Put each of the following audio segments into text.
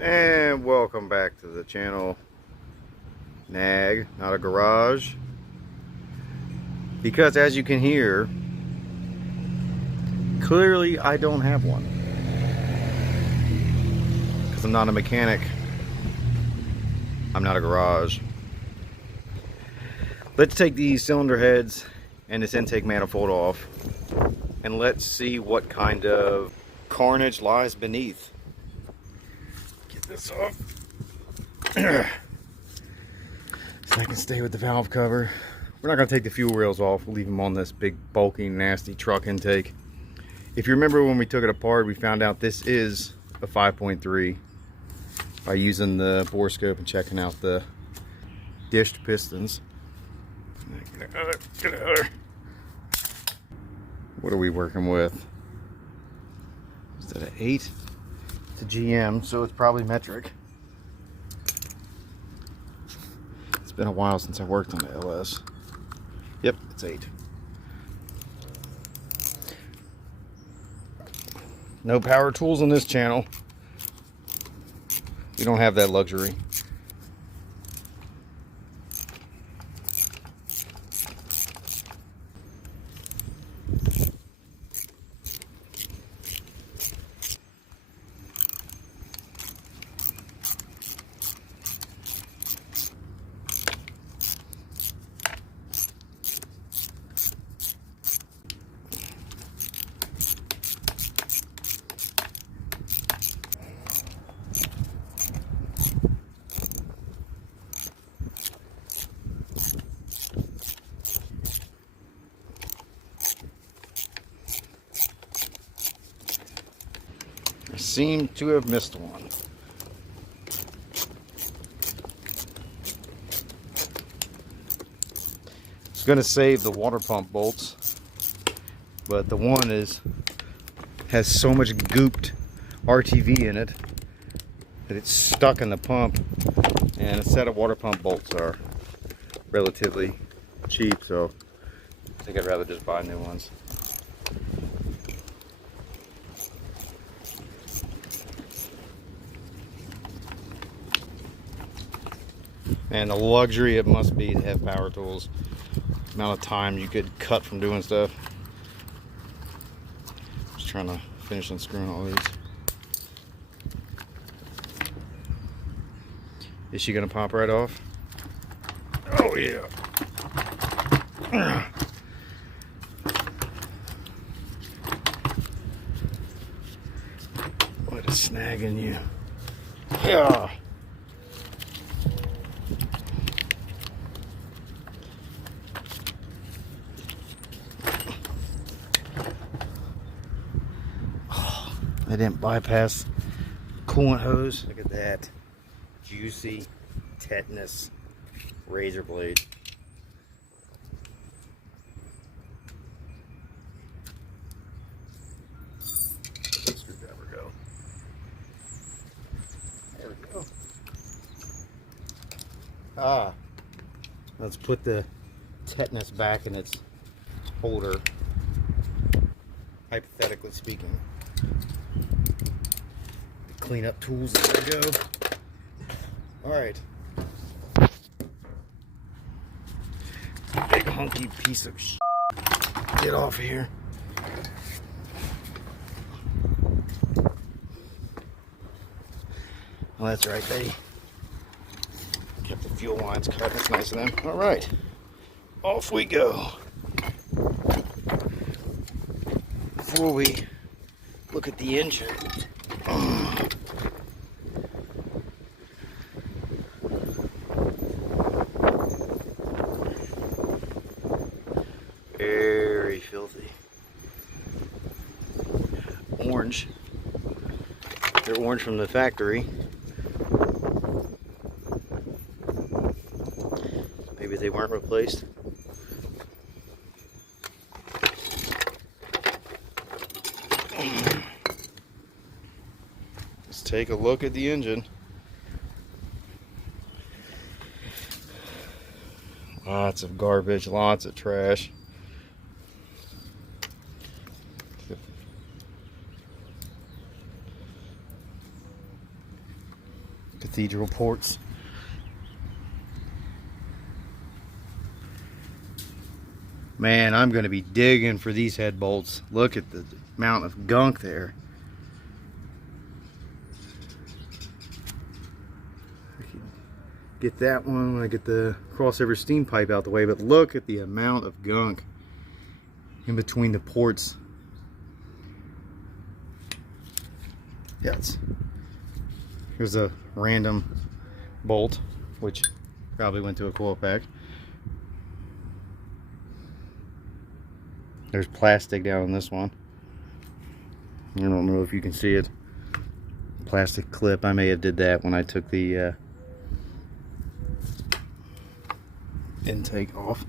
And welcome back to the channel. Nag, not a garage. Because as you can hear, clearly I don't have one. Because I'm not a mechanic. I'm not a garage. Let's take these cylinder heads and this intake manifold off. And let's see what kind of carnage lies beneath. Get this off. So I can stay with the valve cover. We're not going to take the fuel rails off. We'll leave them on this big, bulky, nasty truck intake. If you remember when we took it apart, we found out this is a 5.3 by using the bore scope and checking out the dished pistons. Get out of there. What are we working with? Is that an 8? It's a GM, so it's probably metric. It's been a while since I worked on the LS. Yep, it's 8. No power tools on this channel. We don't have that luxury. I seem to have missed one. It's going to save the water pump bolts, but the one has so much gooped RTV in it that it's stuck in the pump, and a set of water pump bolts are relatively cheap, so I think I'd rather just buy new ones. And the luxury it must be to have power tools. The amount of time you could cut from doing stuff. Just trying to finish unscrewing all these. Is she gonna pop right off? Oh yeah. What a snagging you. Yeah. I didn't bypass coolant hose. Look at that juicy tetanus razor blade. Screwdriver go. There we go. Let's put the tetanus back in its holder, hypothetically speaking. Clean up tools as I go. Alright. Big hunky piece of shit. Get off here. Well, that's right, they kept the fuel lines cut. That's nice of them. Alright. Off we go. Before we look at the engine. Very filthy. Orange. They're orange from the factory. Maybe they weren't replaced. Let's take a look at the engine. Lots of garbage, lots of trash. cathedral ports. Man, I'm going to be digging for these head bolts. Look at the amount of gunk there. I can get that one when I get the crossover steam pipe out the way, but look at the amount of gunk in between the ports. Yes. Here's a random bolt, which probably went to a coil pack. There's plastic down on this one. I don't know if you can see it. Plastic clip. I may have did that when I took the intake off.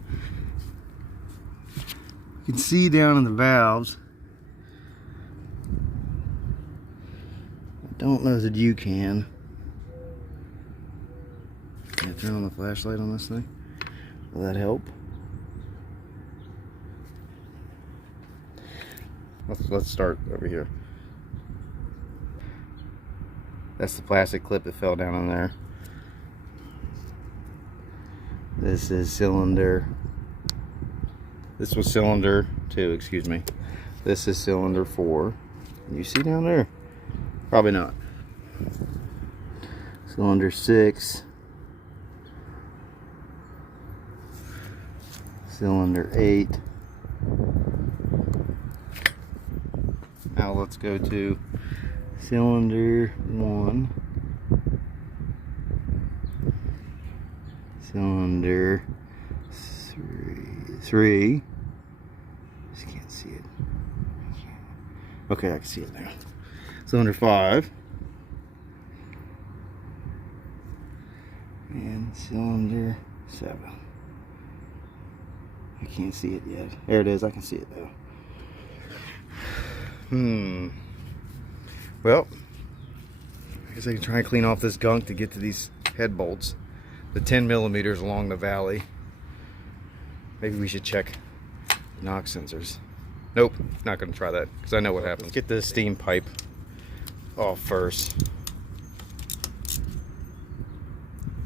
You can see down in the valves. I don't know that you can. Can I turn on the flashlight on this thing? Will that help? Let's start over here. That's the plastic clip that fell down on there. This is cylinder. This was cylinder 2, excuse me. This is cylinder 4. You see down there? Probably not. Cylinder 6. Cylinder 8. Now let's go to cylinder 1. Cylinder 3. Just can't see it. Okay, I can see it now. Cylinder 5. And cylinder 7. I can't see it yet. There it is, I can see it though. Well, I guess I can try and clean off this gunk to get to these head bolts. The 10 millimeters along the valley. Maybe we should check knock sensors. Nope, not going to try that because I know what happens. Get the steam pipe off first.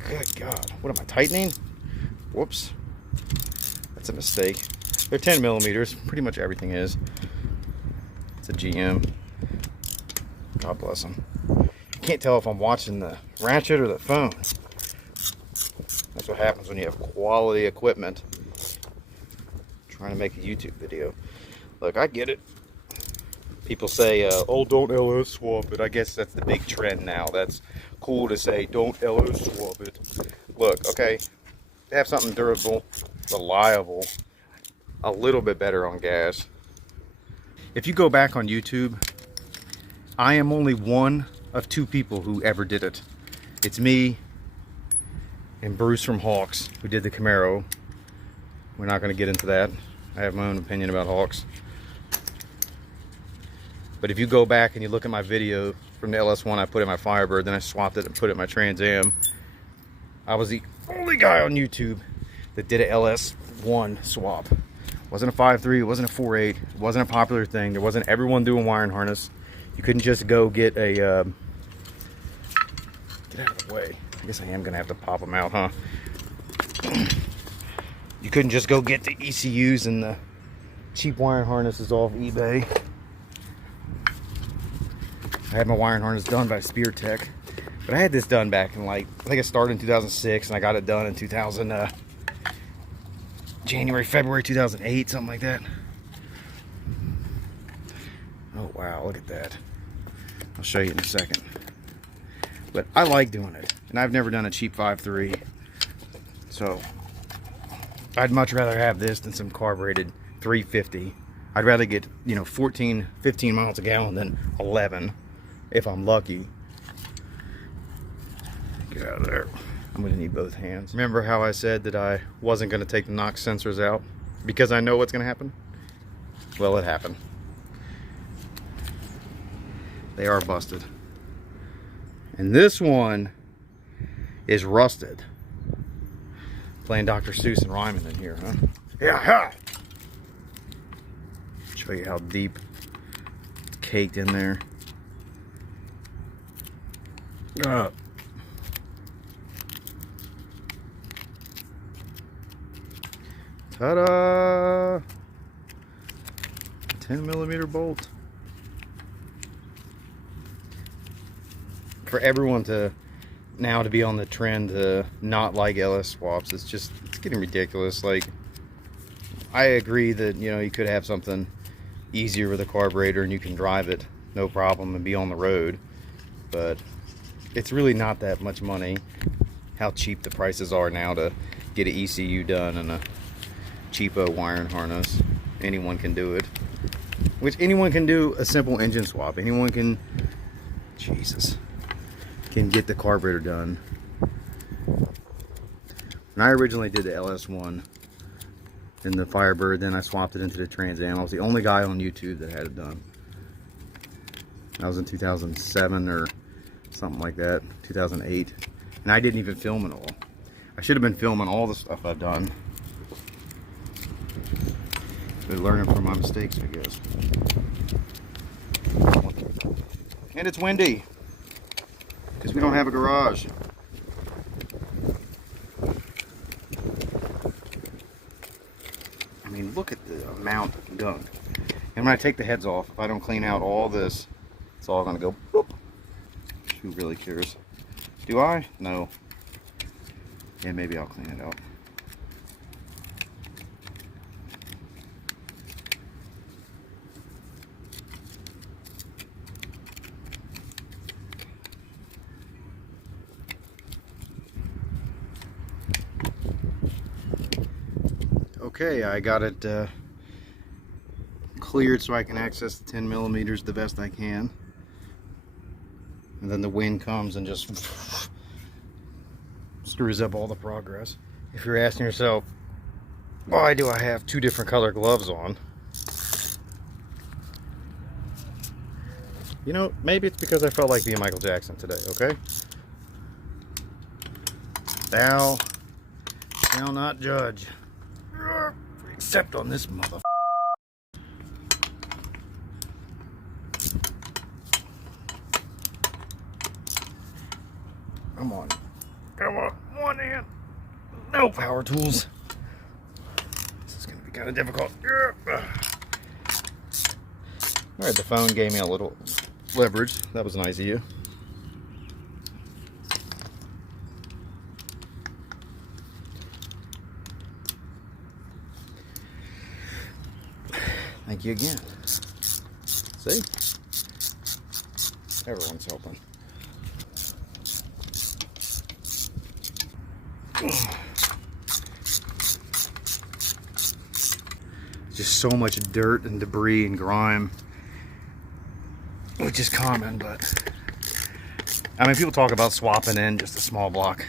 Good God, what am I tightening? Whoops, that's a mistake. They're 10 millimeters, pretty much everything is. It's a GM. God bless them. You can't tell if I'm watching the ratchet or the phone. That's what happens when you have quality equipment. Trying to make a YouTube video. Look, I get it. People say, oh, don't LS swap it. I guess that's the big trend now. That's cool to say, don't LS swap it. Look, okay, to have something durable, reliable, a little bit better on gas. If you go back on YouTube, I am only one of 2 people who ever did it. It's me and Bruce from Hawks, who did the Camaro. We're not going to get into that. I have my own opinion about Hawks. But if you go back and you look at my video from the LS1 I put in my Firebird, then I swapped it and put it in my Trans Am, I was the only guy on YouTube that did a LS1 swap. It wasn't a 5.3, it wasn't a 4.8, it wasn't a popular thing. There wasn't everyone doing wiring harness. You couldn't just go get a, get out of the way. I guess I am gonna have to pop them out, huh? You couldn't just go get the ECUs and the cheap wiring harnesses off eBay. I had my wiring harness done by Spear Tech, but I had this done back in I think it started in 2006 and I got it done in January, February 2008, something like that. Oh wow, look at that. I'll show you in a second. But I like doing it, and I've never done a cheap 5.3, so I'd much rather have this than some carbureted 350. I'd rather get, 14, 15 miles a gallon than 11, if I'm lucky. Get out of there. I'm gonna need both hands. Remember how I said that I wasn't gonna take the knock sensors out because I know what's gonna happen? Well, it happened. They are busted. And this one is rusted. Playing Dr. Seuss and rhyming in here, huh? Yeah, ha! Show you how deep it's caked in there. Ta-da! 10mm bolt. For everyone to now to be on the trend to not like LS swaps, it's getting ridiculous. Like, I agree that, you know, you could have something easier with a carburetor and you can drive it no problem and be on the road, but it's really not that much money. How cheap the prices are now to get an ECU done and a cheapo wiring harness. Anyone can do it. Which anyone can do a simple engine swap. Anyone can, Jesus, can get the carburetor done. When I originally did the LS1 in the Firebird, then I swapped it into the Trans Am. I was the only guy on YouTube that had it done. That was in 2007 or something like that, 2008. And I didn't even film it all. I should have been filming all the stuff I've done. But learning from my mistakes, I guess. And it's windy, because we don't have a garage. I mean, look at the amount of gunk. And when I take the heads off, if I don't clean out all this, it's all gonna go boop. Who really cares? Do I? No. Yeah, maybe I'll clean it out. Okay, I got it cleared so I can access the 10mm the best I can. And then the wind comes and just screws up all the progress. If you're asking yourself, why do I have two different color gloves on? You know, maybe it's because I felt like being Michael Jackson today, okay? Thou shall not judge, except on this mother. Come on. Come on. One hand. No power tools. This is going to be kind of difficult. Alright, the phone gave me a little leverage. That was nice of you. Thank you again. See? Everyone's helping. Just so much dirt and debris and grime, which is common, but I mean, people talk about swapping in just a small block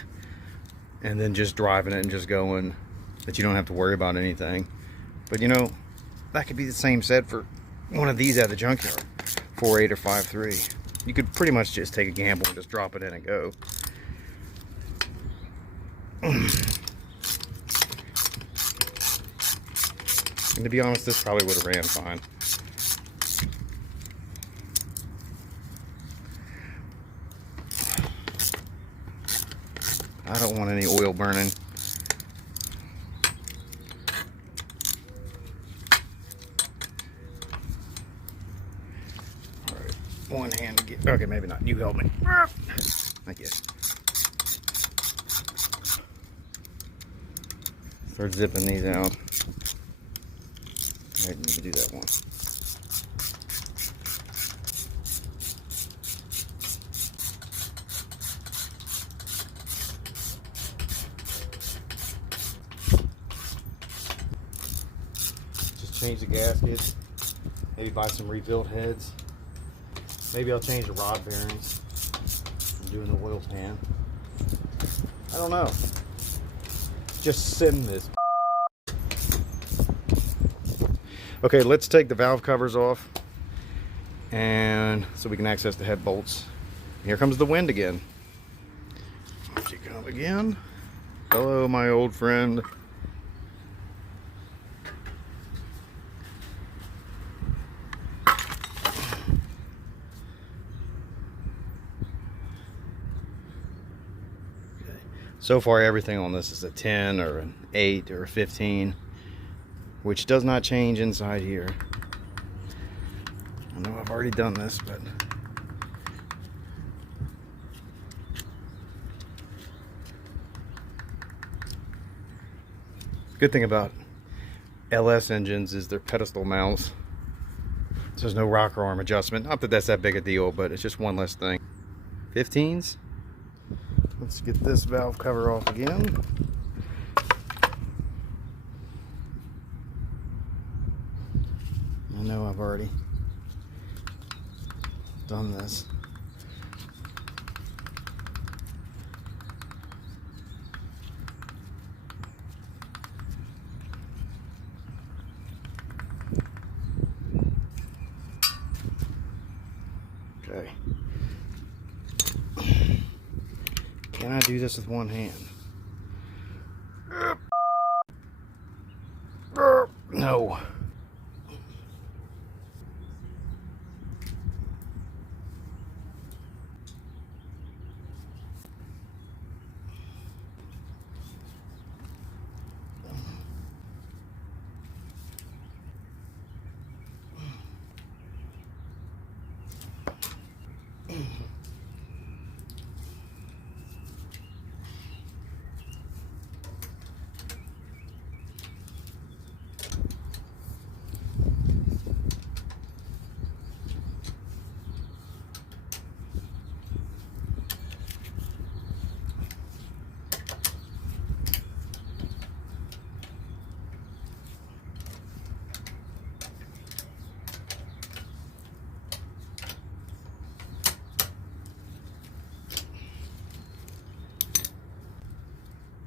and then just driving it and just going, that you don't have to worry about anything. But you know, that could be the same said for one of these at the junkyard, 4.8 or 5.3. You could pretty much just take a gamble and just drop it in and go. And to be honest, this probably would have ran fine. I don't want any oil burning. Alright, one hand to get. Okay, maybe not. You help me. Thank you. Start zipping these out. I didn't even do that one. Just change the gasket. Maybe buy some rebuilt heads. Maybe I'll change the rod bearings from doing the oil pan. I don't know. Just send this. Okay, let's take the valve covers off, and so we can access the head bolts. Here comes the wind again. Here she comes again. Hello, my old friend. So far everything on this is a 10 or an 8 or a 15. which does not change inside here. I know I've already done this, but good thing about LS engines is their pedestal mounts. So there's no rocker arm adjustment. Not that that's that big a deal, but it's just one less thing. 15s. Let's get this valve cover off again. I know I've already done this. Okay. Can I do this with one hand? No.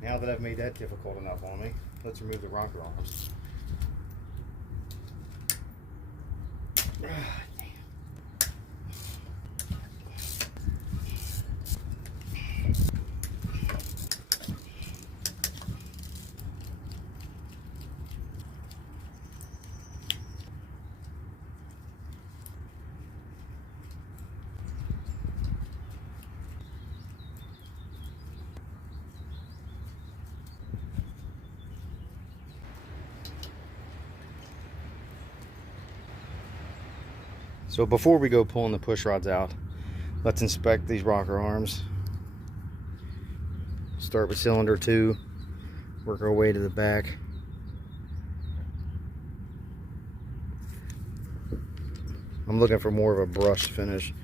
Now that I've made that difficult enough on me, let's remove the rocker arms. So before we go pulling the push rods out, let's inspect these rocker arms. Start with cylinder 2, work our way to the back. I'm looking for more of a brushed finish.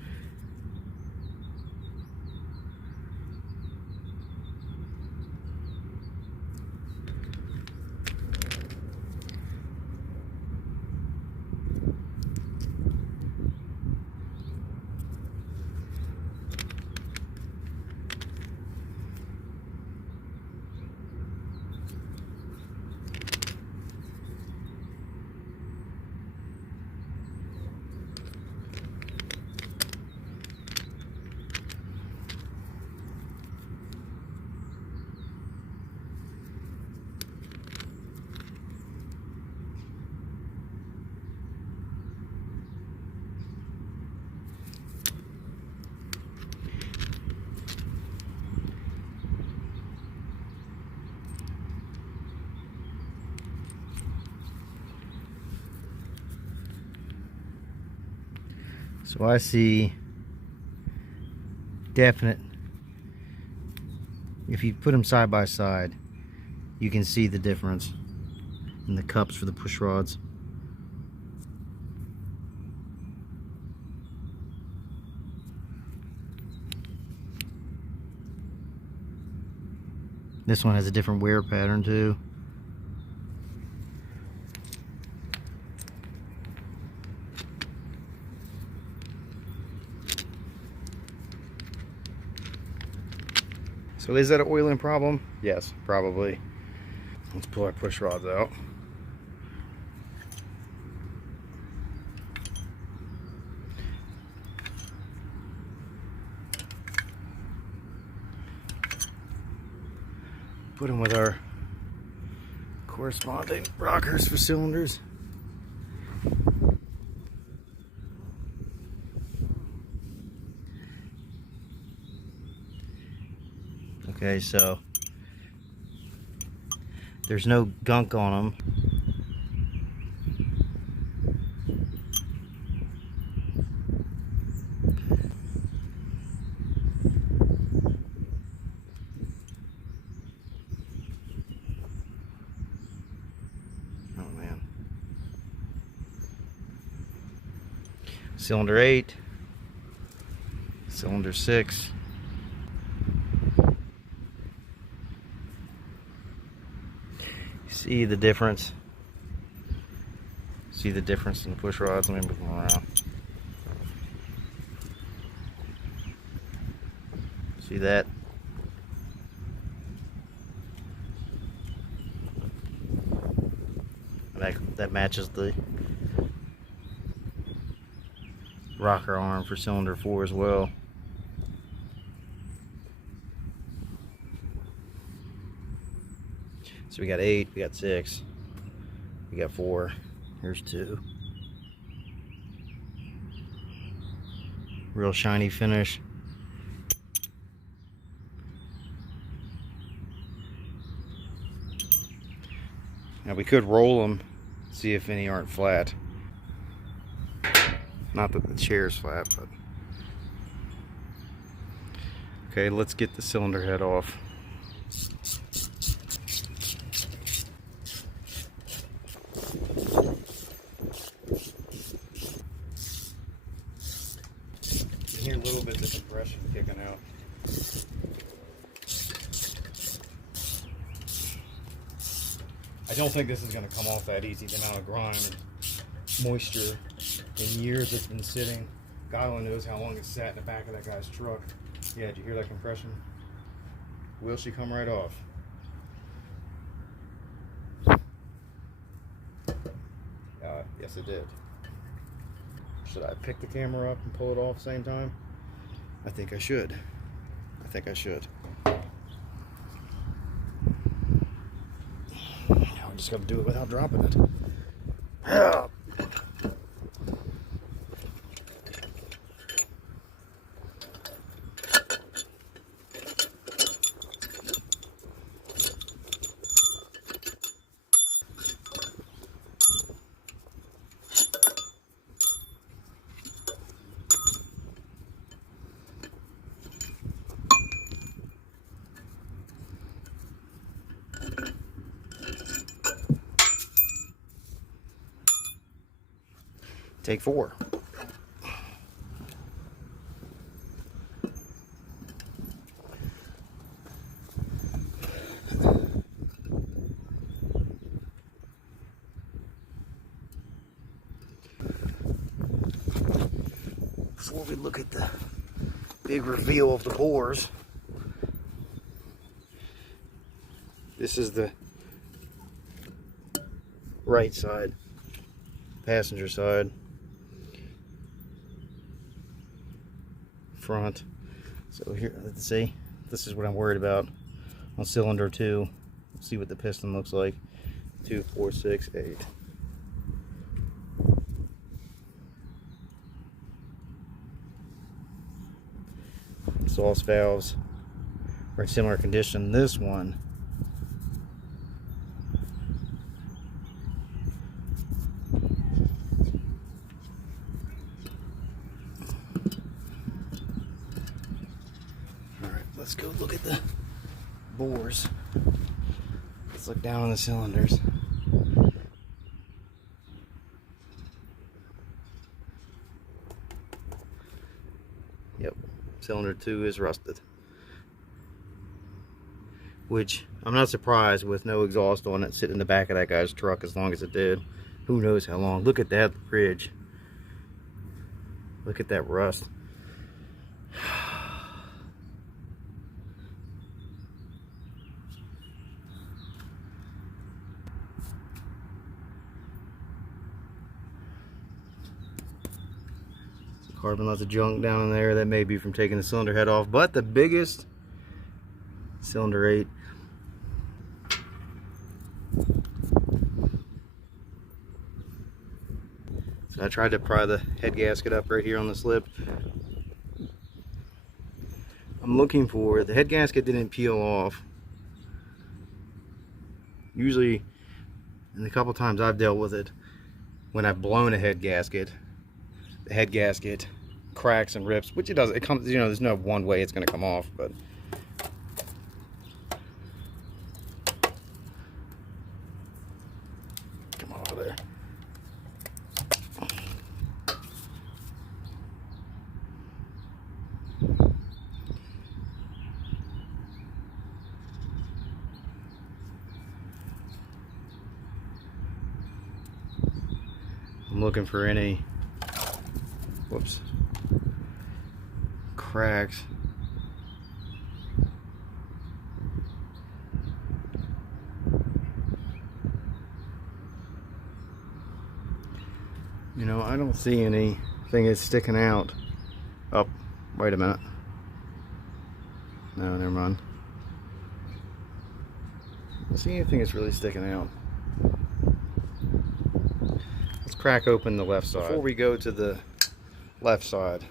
So I see definite, if you put them side by side, you can see the difference in the cups for the push rods. This one has a different wear pattern too. So is that an oiling problem? Yes, probably. Let's pull our push rods out. Put them with our corresponding rockers for cylinders. Okay, so there's no gunk on them. Cylinder 8, cylinder 6. See the difference? See the difference in the push rods? Let me move them around. See that? That matches the rocker arm for cylinder 4 as well. So we got 8, we got 6, we got 4. Here's 2. Real shiny finish. Now we could roll them, see if any aren't flat. Not that the chair's flat, but okay, let's get the cylinder head off. You hear a little bit of the compression kicking out. I don't think this is going to come off that easy. The amount of grime and moisture and years it's been sitting. God only knows how long it's sat in the back of that guy's truck. Yeah, did you hear that compression? Will she come right off? Yes, it did. Should I pick the camera up and pull it off at the same time? I think I should. I think I should. I'm just going to do it without dropping it. Take 4. Before we look at the big reveal of the bores, this is the right side, passenger side. Front. So here, let's see. This is what I'm worried about on cylinder 2. Let's see what the piston looks like. 2, 4, 6, 8. Exhaust valves are in similar condition. This one let's go look at the bores. Let's look down on the cylinders. Yep, cylinder 2 is rusted. Which, I'm not surprised with no exhaust on it sitting in the back of that guy's truck as long as it did. Who knows how long. Look at that ridge. Look at that rust. Carbon, lots of junk down in there. That may be from taking the cylinder head off, but the biggest, cylinder 8. So I tried to pry the head gasket up right here on the slip. I'm looking for, the head gasket didn't peel off. Usually, in the couple times I've dealt with it, when I've blown a head gasket, the head gasket cracks and rips, which it does. It comes, you know, there's no one way it's going to come off, but come over there. I'm looking for any, whoops, cracks. You know, I don't see anything that's sticking out. Oh, wait a minute. No, never mind. I don't see anything that's really sticking out. Let's crack open the left side. Before we go to the left side,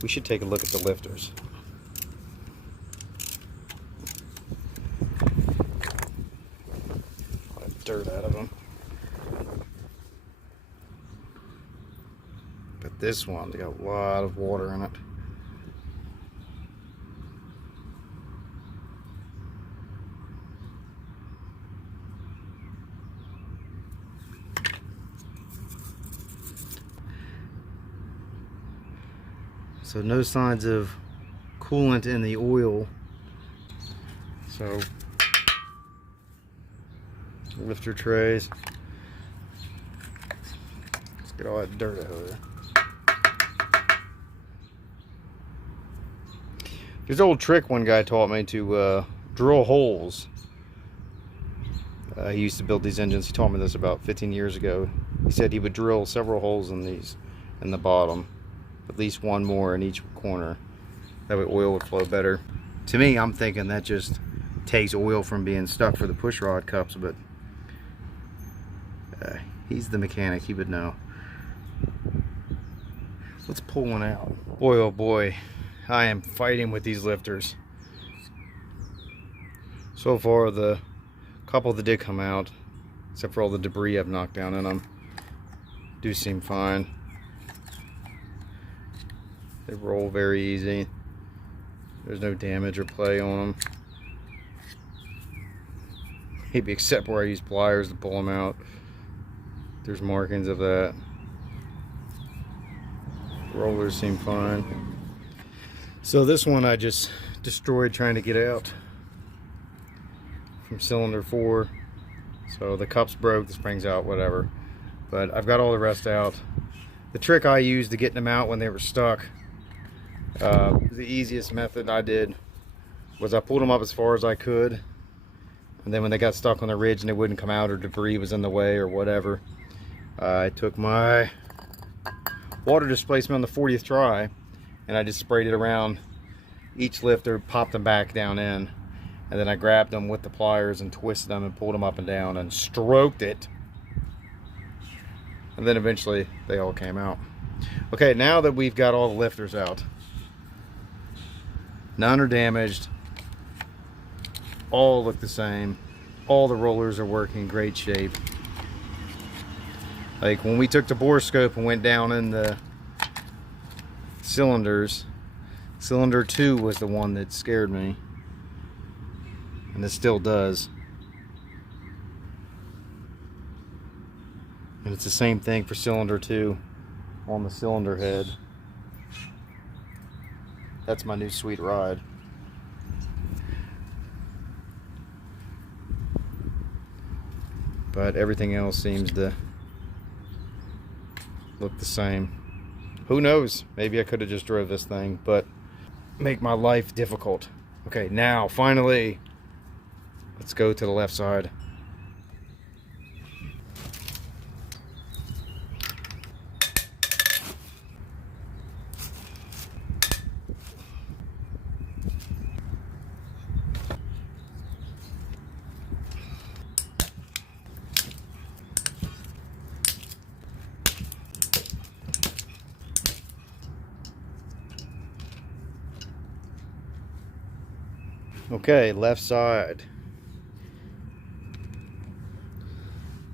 we should take a look at the lifters. A lot of dirt out of them. But this one, they got a lot of water in it. So no signs of coolant in the oil. So lifter trays. Let's get all that dirt out of there. There's an old trick one guy taught me to drill holes. He used to build these engines. He taught me this about 15 years ago. He said he would drill several holes in these, in the bottom. At least one more in each corner. That way oil would flow better. To me, I'm thinking that just takes oil from being stuck for the push rod cups, but he's the mechanic, he would know. Let's pull one out. Boy, oh boy, I am fighting with these lifters. So far, the couple that did come out, except for all the debris I've knocked down in them, do seem fine. They roll very easy. There's no damage or play on them. Maybe except where I use pliers to pull them out. There's markings of that. Rollers seem fine. So this one I just destroyed trying to get out from cylinder 4. So the cups broke, the springs out, whatever. But I've got all the rest out. The trick I used to get them out when they were stuck, the easiest method I did was I pulled them up as far as I could, and then when they got stuck on the ridge and they wouldn't come out or debris was in the way or whatever, I took my water displacement on the 40th try and I just sprayed it around each lifter, popped them back down in, and then I grabbed them with the pliers and twisted them and pulled them up and down and stroked it, and then eventually they all came out. Okay, now that we've got all the lifters out, none are damaged, all look the same, all the rollers are working great shape. Like when we took the bore scope and went down in the cylinders, cylinder 2 was the one that scared me, and it still does. And it's the same thing for cylinder 2 on the cylinder head. That's my new sweet ride. But everything else seems to look the same. Who knows? Maybe I could have just drove this thing, but make my life difficult. Okay, now finally, let's go to the left side. Okay, left side.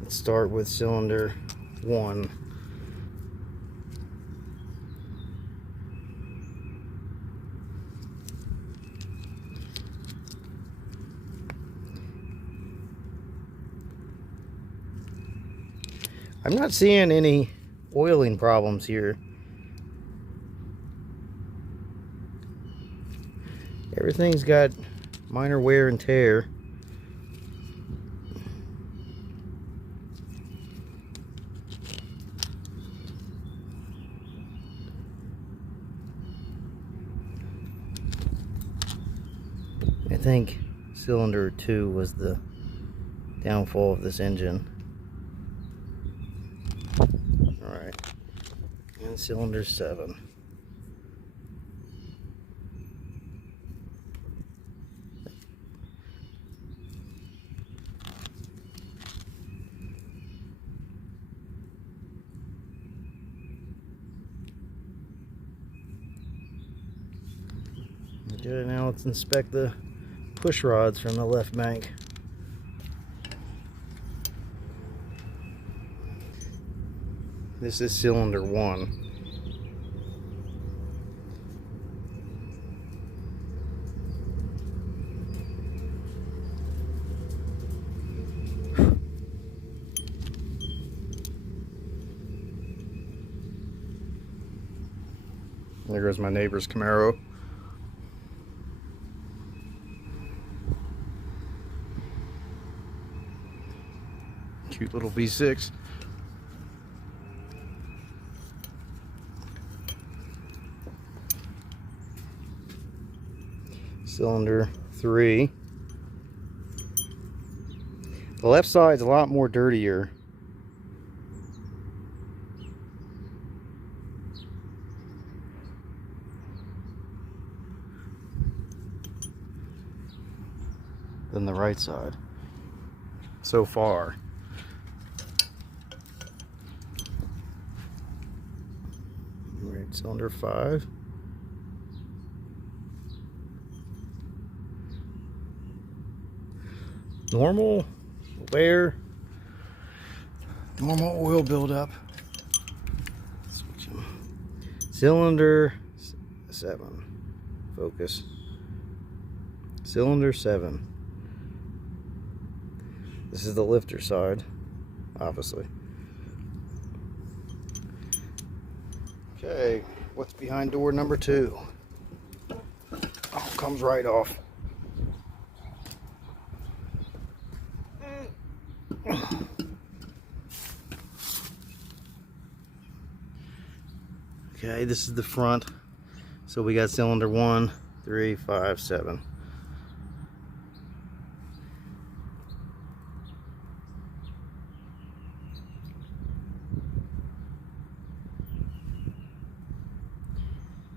Let's start with cylinder 1. I'm not seeing any oiling problems here. Everything's got minor wear and tear. think cylinder 2 was the downfall of this engine. Alright, and cylinder 7. Good, now let's inspect the push rods from the left bank. This is cylinder 1. There goes my neighbor's Camaro. Cute little V6. Cylinder 3. The left side's a lot more dirtier. Than the right side so far. Right, cylinder 5. Normal wear, normal oil buildup. Switch them. Cylinder 7. Focus. Cylinder 7. This is the lifter side, obviously. Okay, what's behind door number 2? Oh, comes right off. Okay, this is the front. So we got cylinder 1, 3, 5, 7.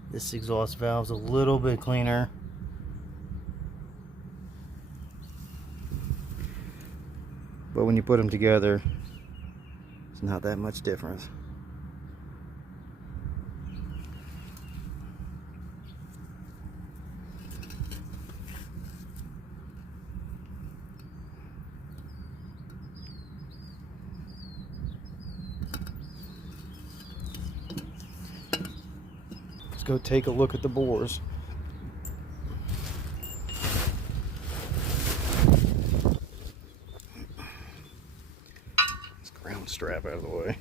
This exhaust valve's a little bit cleaner. But when you put them together, it's not that much difference. Go take a look at the bores. This ground strap out of the way.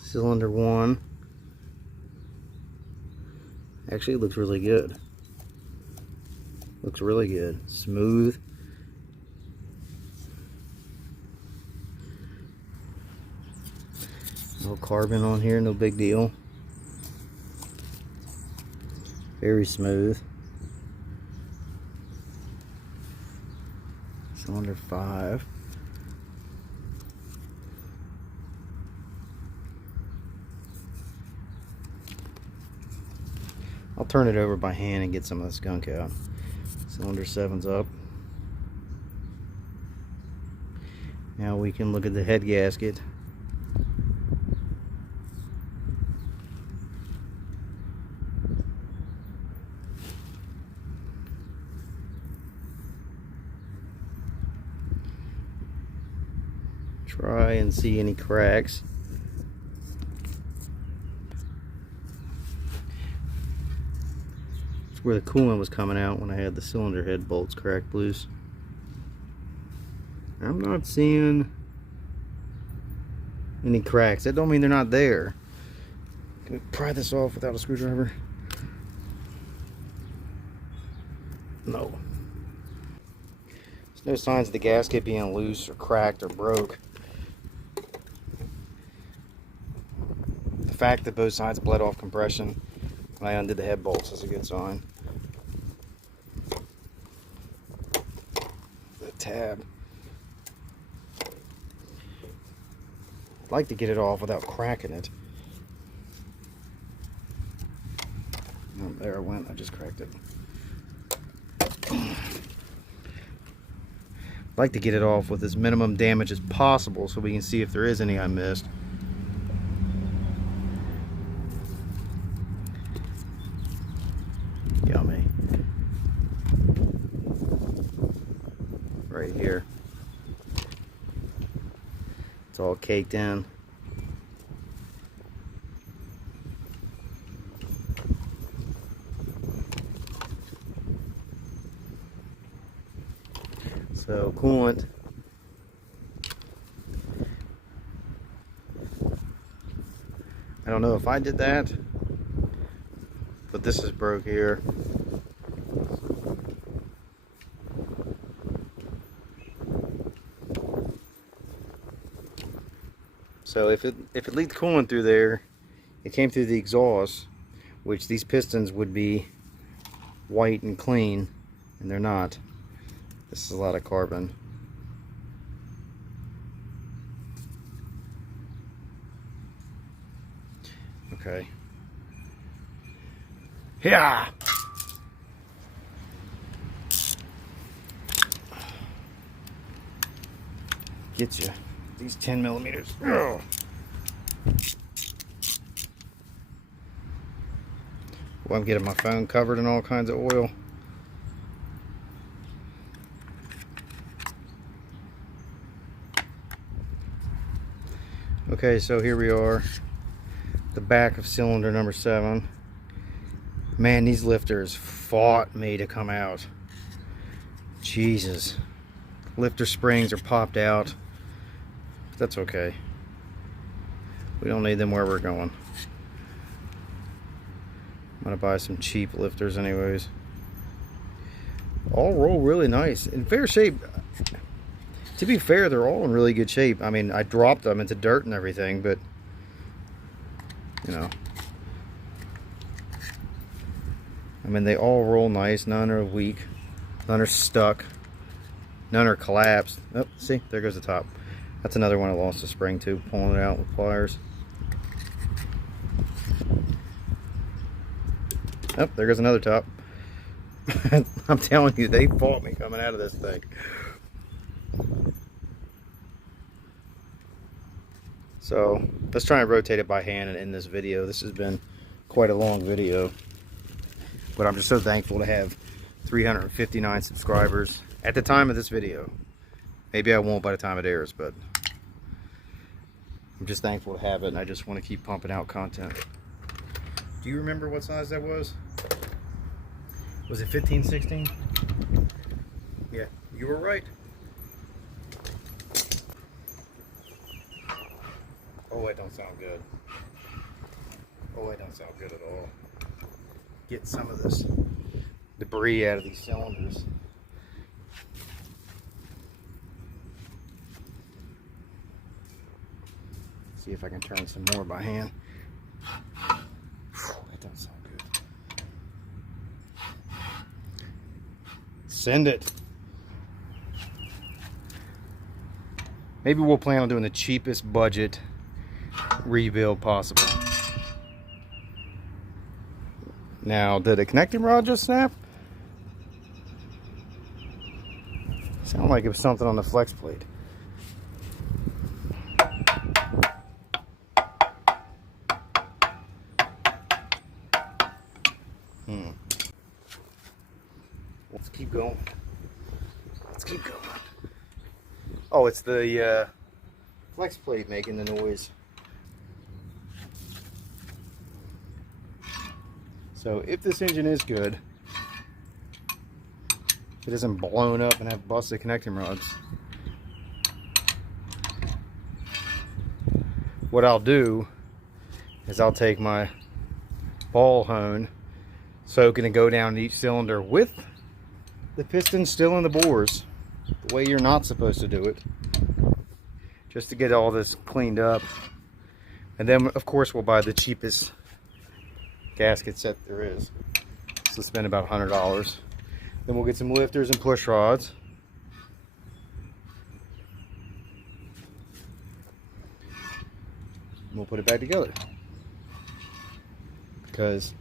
Cylinder 1. Actually, it looks really good. Looks really good. Smooth. No carbon on here, no big deal. Very smooth. Cylinder 5. I'll turn it over by hand and get some of this gunk out. Cylinder 7's up. Now we can look at the head gasket. Try and see any cracks. It's where the coolant was coming out when I had the cylinder head bolts cracked loose. I'm not seeing any cracks. That don't mean they're not there. Can we pry this off without a screwdriver? No. There's no signs of the gasket being loose or cracked or broke. The fact that both sides bled off compression when I undid the head bolts is a good sign. tab. I'd like to get it off without cracking it. Oh, there it went. I just cracked it. I'd like to get it off with as minimum damage as possible so we can see if there is any I missed. Yummy. Right here. It's all caked in. So coolant. I don't know if I did that, but this is broke here. So if it leaked coolant through there, it came through the exhaust, which these pistons would be white and clean, and they're not. This is a lot of carbon. Okay. Yeah. Get you these 10 millimeters. Ugh. Well, I'm getting my phone covered in all kinds of oil. Okay, so here we are, the back of cylinder number 7. Man, these lifters fought me to come out. Jesus. Lifter springs are popped out. But that's okay. We don't need them where we're going. I'm gonna buy some cheap lifters anyways. All roll really nice. In fair shape. To be fair, they're all in really good shape. I mean, I dropped them into dirt and everything, but you know, I mean, they all roll nice. None are weak. None are stuck. None are collapsed. Oh, see, there goes the top. That's another one I lost a spring to, pulling it out with pliers. Oh, there goes another top. I'm telling you, they fought me coming out of this thing. So let's try and rotate it by hand and end this video. This has been quite a long video, but I'm just so thankful to have 359 subscribers at the time of this video. Maybe I won't by the time it airs, but I'm just thankful to have it, and I just want to keep pumping out content. Do you remember what size that was? Was it 15, 16? Yeah, you were right. Oh, it don't sound good. Oh, it don't sound good at all. Get some of this debris out of these cylinders. See if I can turn some more by hand. It don't sound good. Send it. Maybe we'll plan on doing the cheapest budget rebuild possible. Now, did a connecting rod just snap? Sounded like it was something on the flex plate. Let's keep going. Let's keep going. Oh, it's the flex plate making the noise. So if this engine is good, if it isn't blown up and have busted connecting rods, what I'll do is I'll take my ball hone, soak it, and go down each cylinder with the piston still in the bores, the way you're not supposed to do it, just to get all this cleaned up. And then of course we'll buy the cheapest gasket set there is, so spend about $100. Then we'll get some lifters and push rods, we'll put it back together. Because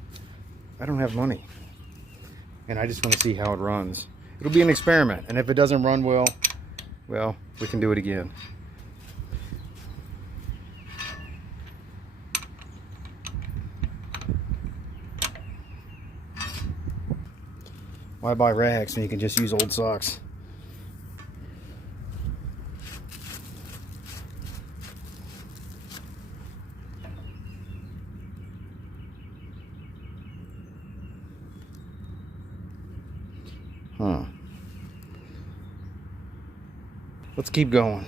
I don't have money. And I just want to see how it runs. It'll be an experiment. And if it doesn't run well, well, we can do it again. Why buy rags when you can just use old socks? Huh. Let's keep going.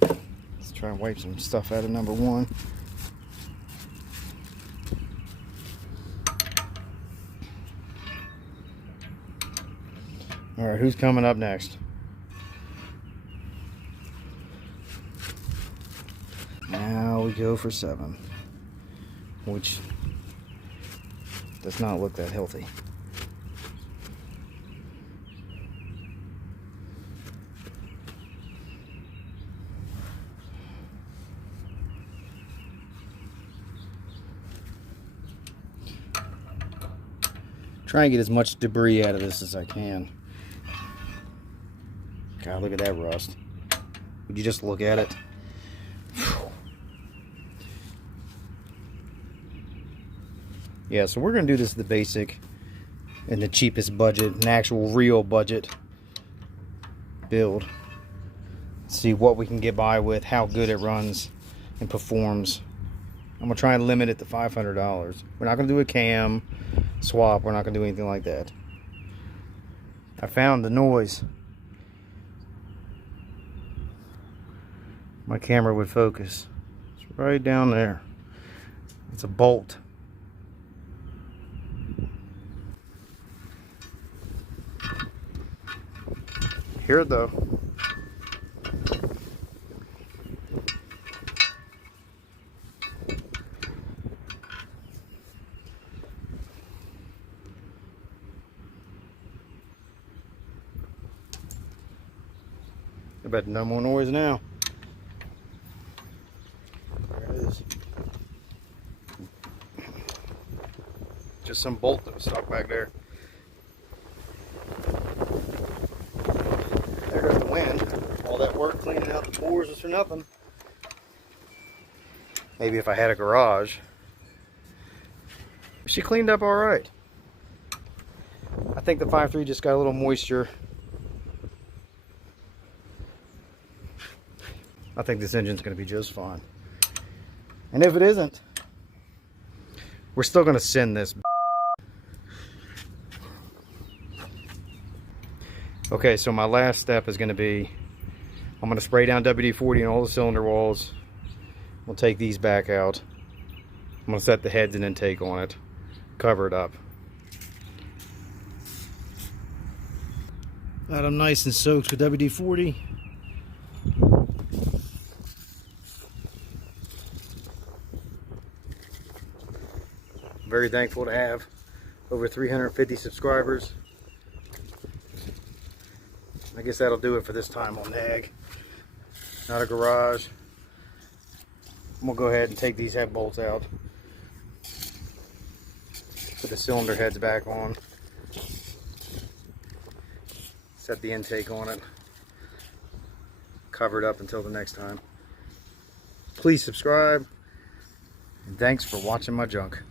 Let's try and wipe some stuff out of number one. All right, who's coming up next? Now we go for 7, which does not look that healthy. Try and get as much debris out of this as I can. God, look at that rust. Would you just look at it? Yeah, so we're going to do this the basic and the cheapest budget, an actual real budget build. See what we can get by with, how good it runs and performs. I'm going to try and limit it to $500. We're not going to do a cam swap. We're not going to do anything like that. I found the noise. My camera would focus. It's right down there. It's a bolt. Hear it though. I bet no more noise now. There it is. Just some bolt that was stuck back there. There goes the wind. All that work cleaning out the pores was for nothing. Maybe if I had a garage. She cleaned up all right. I think the 5.3 just got a little moisture. I think this engine's going to be just fine. And if it isn't, we're still going to send this. Okay, so my last step is going to be, I'm going to spray down WD-40 on all the cylinder walls. We'll take these back out. I'm going to set the heads and intake on it. Cover it up. Got them nice and soaked with WD-40. Very thankful to have over 350 subscribers. I guess that'll do it for this time on NAG. Not a garage. I'm gonna go ahead and take these head bolts out. Put the cylinder heads back on. Set the intake on it. Cover it up until the next time. Please subscribe. And thanks for watching my junk.